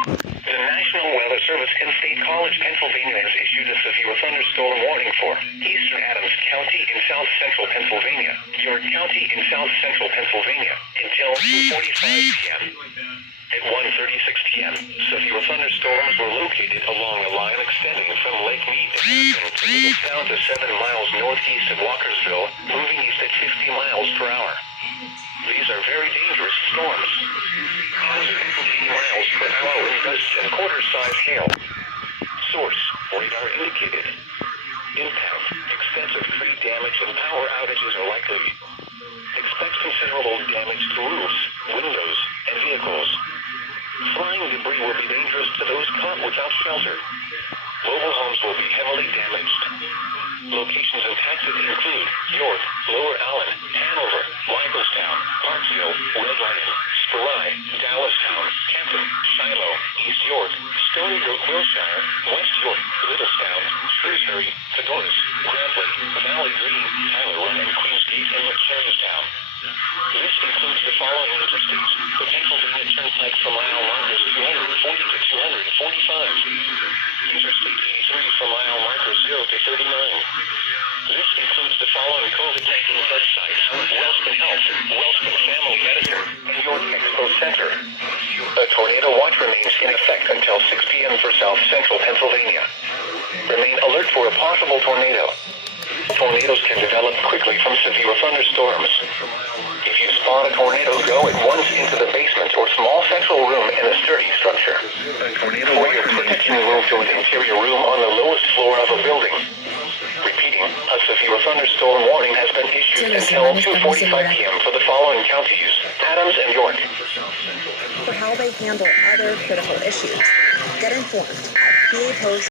The National Weather Service in State College, Pennsylvania has issued a severe thunderstorm warning for eastern Adams County in south central Pennsylvania, York County in south central Pennsylvania, until 2:45 p.m. At 1:36 p.m., severe thunderstorms were located along a line extending from Lake Mead to Hampton to Middletown to 7 miles northeast of Walkersville, moving east at 50 miles per hour. These are very dangerous storms. Winds of 80 miles per hour with gusts and quarter-size hail. Source: radar indicated. Impact: extensive tree damage and power outages are likely. Expect considerable damage to roofs, windows, and vehicles. Flying debris will be dangerous to those caught without shelter. Mobile homes will be heavily damaged. Locations impacted include York, Lower Allen, Hanover, Michaelstown, Parkville, Redlining, Spry, Dallastown, Hampton, Shiloh, East York, Stony Brook, Wilshire, West York, Littlestown, Shrewsbury, Fedoras, Grantley, Valley Green, Tyler Run, and Queensgate and Cherrystown. This includes the following interstates: the Pennsylvania Turnpike from mile markers 240 to 245. Interstate 83 from mile markers 0 to 39. This includes the following COVID-19 websites: Wellspring Health, Wellspring Family Medicine, and York Expo Center. A tornado watch remains in effect until 6 p.m. for south central Pennsylvania. Remain alert for a possible tornado. Tornadoes can develop quickly from severe thunderstorms. If you spot a tornado, go at once into the basement or small central room in a sturdy structure. For your protection, move to an interior room on the lowest floor of a building. Repeating, a severe thunderstorm warning has been issued until 2:45 p.m. for the following counties: Adams and York. For how they handle other critical issues, get informed at PA Post.